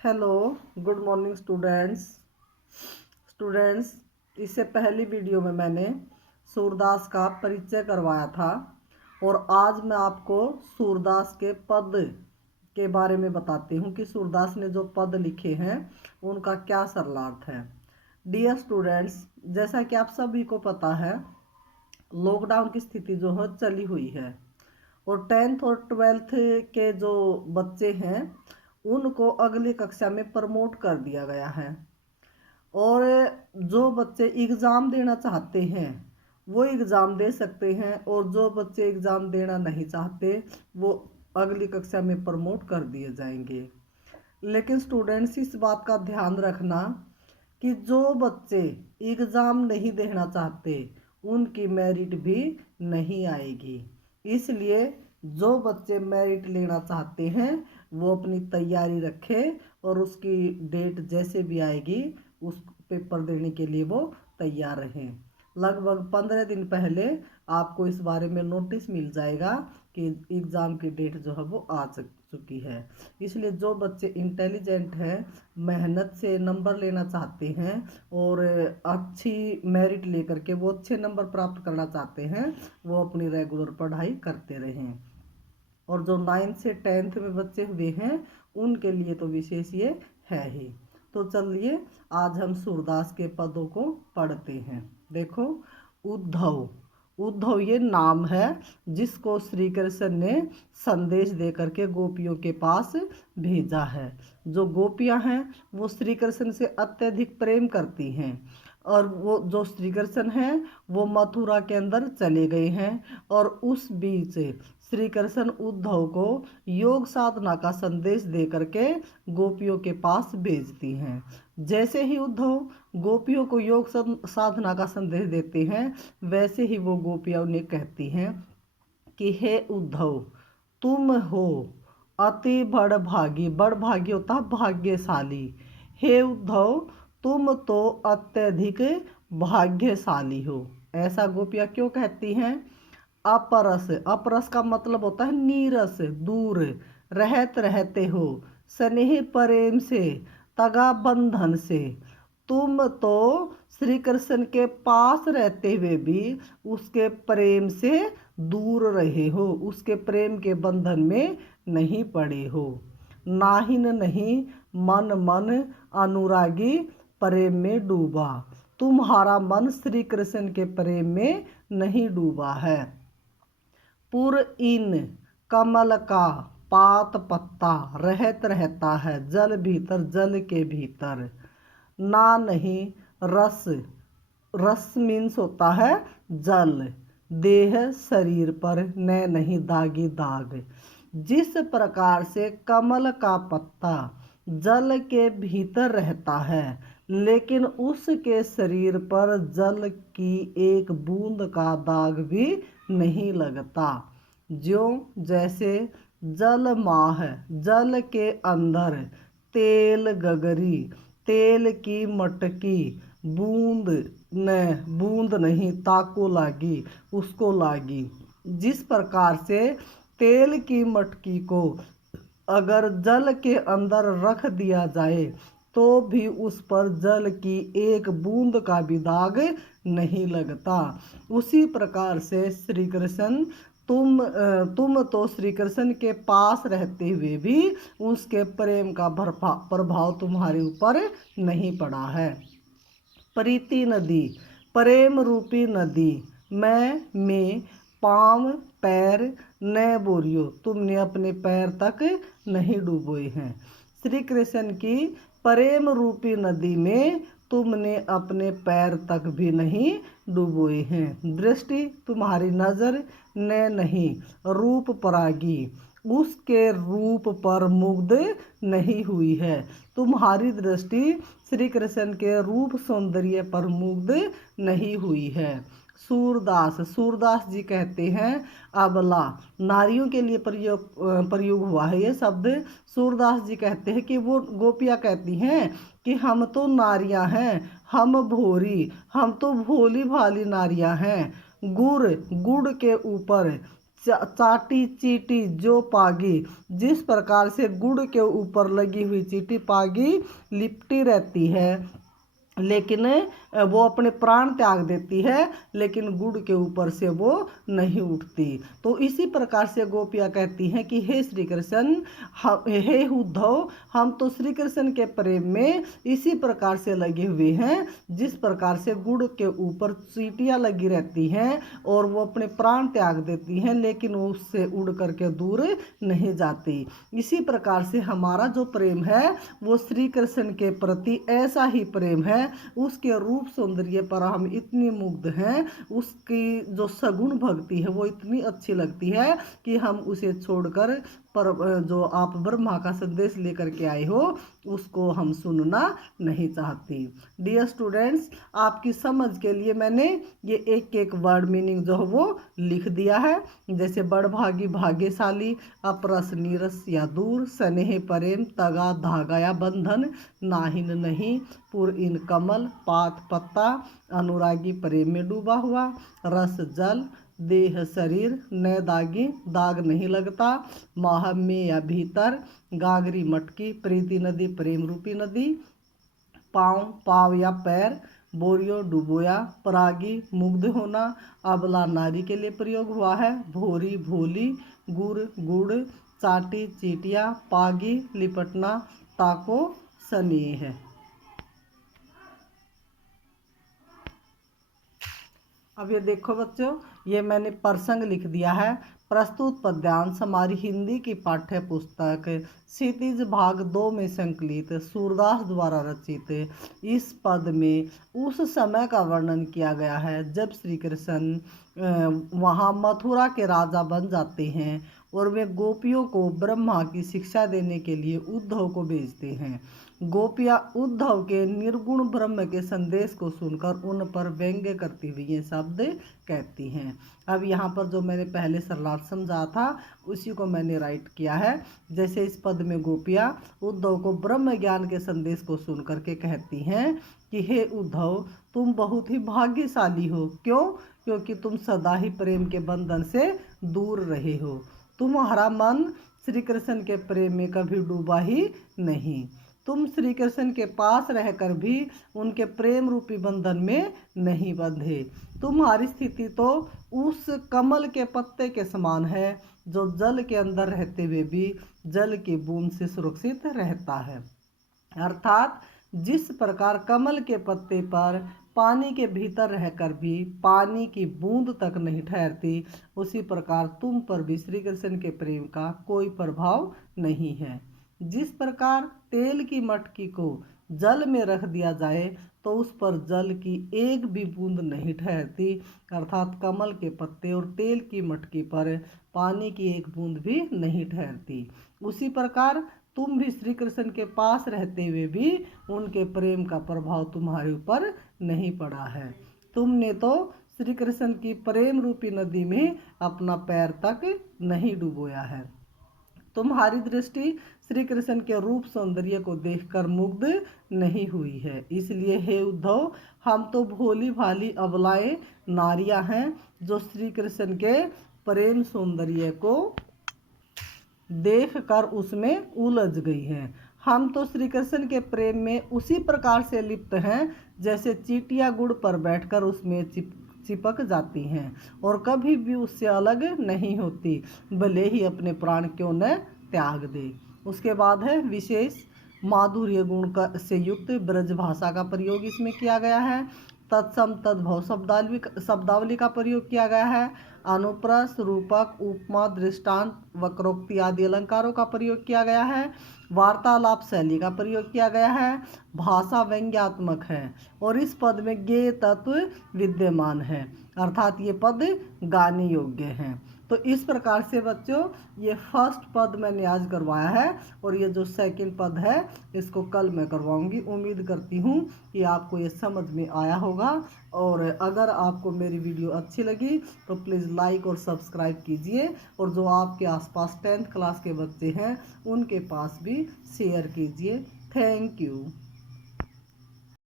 Hello, good morning students. इससे पहली video में मैंने सूरदास का परिचय करवाया था और आज मैं आपको सूरदास के पद के बारे में बताती हूँ कि सूरदास ने जो पद लिखे हैं उनका क्या सरलार्थ है। डियर स्टूडेंट्स, जैसा कि आप सभी को पता है, लॉकडाउन की स्थिति जो है चली हुई है और 10th और 12th के जो बच्चे हैं उनको अगली कक्षा में प्रमोट कर दिया गया है और जो बच्चे एग्ज़ाम देना चाहते हैं वो एग्ज़ाम दे सकते हैं और जो बच्चे एग्ज़ाम देना नहीं चाहते वो अगली कक्षा में प्रमोट कर दिए जाएंगे। लेकिन स्टूडेंट्स, इस बात का ध्यान रखना कि जो बच्चे एग्ज़ाम नहीं देना चाहते उनकी मेरिट भी नहीं आएगी। इसलिए जो बच्चे मेरिट लेना चाहते हैं वो अपनी तैयारी रखें और उसकी डेट जैसे भी आएगी उस पेपर देने के लिए वो तैयार रहें। लगभग 15 दिन पहले आपको इस बारे में नोटिस मिल जाएगा कि एग्ज़ाम की डेट जो है वो आ चुकी है। इसलिए जो बच्चे इंटेलिजेंट हैं, मेहनत से नंबर लेना चाहते हैं और अच्छी मेरिट लेकर के वो अच्छे नंबर प्राप्त करना चाहते हैं, वो अपनी रेगुलर पढ़ाई करते रहें। और जो 9th से 10th में बच्चे हुए हैं उनके लिए तो विशेष ये है ही। तो चलिए आज हम सूरदास के पदों को पढ़ते हैं। देखो, उद्धव उद्धव ये नाम है जिसको श्री कृष्ण ने संदेश दे करके गोपियों के पास भेजा है। जो गोपियां हैं वो श्री कृष्ण से अत्यधिक प्रेम करती हैं और वो जो श्री कृष्ण हैं वो मथुरा के अंदर चले गए हैं और उस बीच श्री कृष्ण उद्धव को योग साधना का संदेश दे करके गोपियों के पास भेजती हैं। जैसे ही उद्धव गोपियों को योग साधना का संदेश देते हैं वैसे ही वो गोपियां उन्हें कहती हैं कि हे उद्धव, तुम हो अति बड़भागी। बड़भागी होता है भाग्यशाली। हे उद्धव, तुम तो अत्यधिक भाग्यशाली हो। ऐसा गोपियां क्यों कहती हैं? अपरस अपरस का मतलब होता है नीरस, दूर। रहत रहते हो, स्नेह प्रेम से, तगा बंधन से। तुम तो श्री कृष्ण के पास रहते हुए भी उसके प्रेम से दूर रहे हो, उसके प्रेम के बंधन में नहीं पड़े हो। नाहिन नहीं मन मन अनुरागी प्रेम में डूबा। तुम्हारा मन श्री कृष्ण के प्रेम में नहीं डूबा है। पुर इन कमल का पात पत्ता रहत रहता है जल भीतर, जल के भीतर। ना नहीं रस, रस मीन्स होता है जल। देह शरीर पर न नहीं दागी दाग। जिस प्रकार से कमल का पत्ता जल के भीतर रहता है लेकिन उसके शरीर पर जल की एक बूंद का दाग भी नहीं लगता, ज्यों जैसे जल माह, जल के अंदर तेल गगरी, तेल की मटकी बूंद न, बूंद नहीं ताको लागी, उसको लागी। जिस प्रकार से तेल की मटकी को अगर जल के अंदर रख दिया जाए तो भी उस पर जल की एक बूंद का भी दाग नहीं लगता, उसी प्रकार से श्री कृष्ण तुम तो श्री कृष्ण के पास रहते हुए भी उसके प्रेम का प्रभाव तुम्हारे ऊपर नहीं पड़ा है। प्रीति नदी, प्रेम रूपी नदी में पाँव पैर न बोरियो, तुमने अपने पैर तक नहीं डूबोए हैं। श्री कृष्ण की प्रेम रूपी नदी में तुमने अपने पैर तक भी नहीं डूबोए हैं। दृष्टि तुम्हारी नज़र ने नहीं रूप परागी, उसके रूप पर मुग्ध नहीं हुई है। तुम्हारी दृष्टि श्री कृष्ण के रूप सौंदर्य पर मुग्ध नहीं हुई है। सूरदास जी कहते हैं, अबला नारियों के लिए प्रयोग हुआ है ये शब्द। सूरदास जी कहते हैं कि वो गोपियाँ कहती हैं कि हम तो नारियां हैं, हम भोरी, हम तो भोली भाली नारियां हैं। गुड़, गुड़ के ऊपर चाटी चीटी जो पागी। जिस प्रकार से गुड़ के ऊपर लगी हुई चीटी पागी लिपटी रहती है, लेकिन वो अपने प्राण त्याग देती है, लेकिन गुड़ के ऊपर से वो नहीं उठती। तो इसी प्रकार से गोपियाँ कहती हैं कि हे श्री कृष्ण, हे उद्धव, हम तो श्री कृष्ण के प्रेम में इसी प्रकार से लगे हुए हैं जिस प्रकार से गुड़ के ऊपर चींटियाँ लगी रहती हैं और वो अपने प्राण त्याग देती हैं, लेकिन वो उससे उड़ करके दूर नहीं जाती। इसी प्रकार से हमारा जो प्रेम है वो श्री कृष्ण के प्रति ऐसा ही प्रेम है। उसके रूप सौंदर्य पर हम इतनी मुग्ध हैं, उसकी जो सगुण भक्ति है वो इतनी अच्छी लगती है कि हम उसे छोड़कर पर जो आप ब्रह्मा का संदेश लेकर के आए हो उसको हम सुनना नहीं चाहती। डियर स्टूडेंट्स, आपकी समझ के लिए मैंने ये एक एक वर्ड मीनिंग जो है वो लिख दिया है। जैसे बड़भागी भाग्यशाली, अपरस नीरस या दूर, स्नेह प्रेम तगा धागा या बंधन, नाहिन नहीं, पुर इन कमल पात पत्ता, अनुरागी प्रेम में डूबा हुआ, रस जल देह शरीर न दागी दाग नहीं लगता, माहम में या भीतर, गागरी मटकी प्रीति नदी प्रेम रूपी नदी, पाँव पाव या पैर, बोरियो डुबोया, परागी मुग्ध होना, अबला नारी के लिए प्रयोग हुआ है, भोरी भोली, गुड़ गुड़, चाटी चीटिया, पागी लिपटना, ताको स्नेह। अब ये देखो बच्चों, ये मैंने प्रसंग लिख दिया है। प्रस्तुत पद्यांश हमारी हिंदी की पाठ्य पुस्तक क्षितिज भाग 2 में संकलित सूरदास द्वारा रचित। इस पद में उस समय का वर्णन किया गया है जब श्री कृष्ण वहाँ मथुरा के राजा बन जाते हैं और वे गोपियों को ब्रह्मा की शिक्षा देने के लिए उद्धव को भेजते हैं। गोपियाँ उद्धव के निर्गुण ब्रह्म के संदेश को सुनकर उन पर व्यंग्य करती हुई ये शब्द कहती हैं। अब यहाँ पर जो मैंने पहले सरलार्थ समझा था उसी को मैंने राइट किया है। जैसे इस पद में गोपियाँ उद्धव को ब्रह्म ज्ञान के संदेश को सुन करके कहती हैं कि हे उद्धव, तुम बहुत ही भाग्यशाली हो। क्यों? क्योंकि तुम सदा ही प्रेम के बंधन से दूर रहे हो। तुम्हारा मन श्री कृष्ण के प्रेम में कभी डूबा ही नहीं। तुम श्री कृष्ण के पास रहकर भी उनके प्रेम रूपी बंधन में नहीं बंधे। तुम्हारी स्थिति तो उस कमल के पत्ते के समान है जो जल के अंदर रहते हुए भी जल की बूंद से सुरक्षित रहता है। अर्थात जिस प्रकार कमल के पत्ते पर पानी के भीतर रहकर भी पानी की बूंद तक नहीं ठहरती, उसी प्रकार तुम पर भी श्री कृष्ण के प्रेम का कोई प्रभाव नहीं है। जिस प्रकार तेल की मटकी को जल में रख दिया जाए तो उस पर जल की एक भी बूंद नहीं ठहरती, अर्थात कमल के पत्ते और तेल की मटकी पर पानी की एक बूंद भी नहीं ठहरती, उसी प्रकार तुम भी श्री कृष्ण के पास रहते हुए भी उनके प्रेम का प्रभाव तुम्हारे ऊपर नहीं पड़ा है। तुमने तो श्री कृष्ण की प्रेम रूपी नदी में अपना पैर तक नहीं डुबोया है। तुम्हारी दृष्टि श्री कृष्ण के रूप सौंदर्य को देखकर मुग्ध नहीं हुई है। इसलिए हे उद्धव, हम तो भोली भाली अबलाएं नारियां हैं जो श्री कृष्ण के प्रेम सौंदर्य को देखकर उसमें उलझ गई हैं। हम तो श्री कृष्ण के प्रेम में उसी प्रकार से लिप्त हैं जैसे चींटियां गुड़ पर बैठकर उसमें चिपक जाती हैं और कभी भी उससे अलग नहीं होती, भले ही अपने प्राण क्यों न त्याग दे। उसके बाद है विशेष माधुर्य गुण का से युक्त ब्रज भाषा का प्रयोग इसमें किया गया है। तत्सम तद्भव शब्दावली का प्रयोग किया गया है। अनुप्रस रूपक उपमा दृष्टांत वक्रोक्ति आदि अलंकारों का प्रयोग किया गया है। वार्तालाप शैली का प्रयोग किया गया है। भाषा व्यंग्यात्मक है और इस पद में गेय तत्व विद्यमान है, अर्थात ये पद गाने योग्य हैं। तो इस प्रकार से बच्चों ये फर्स्ट पद मैंने आज करवाया है और ये जो सेकंड पद है इसको कल मैं करवाऊंगी। उम्मीद करती हूँ कि आपको ये समझ में आया होगा और अगर आपको मेरी वीडियो अच्छी लगी तो प्लीज़ लाइक और सब्सक्राइब कीजिए और जो आपके आसपास 10th क्लास के बच्चे हैं उनके पास भी शेयर कीजिए। Thank you.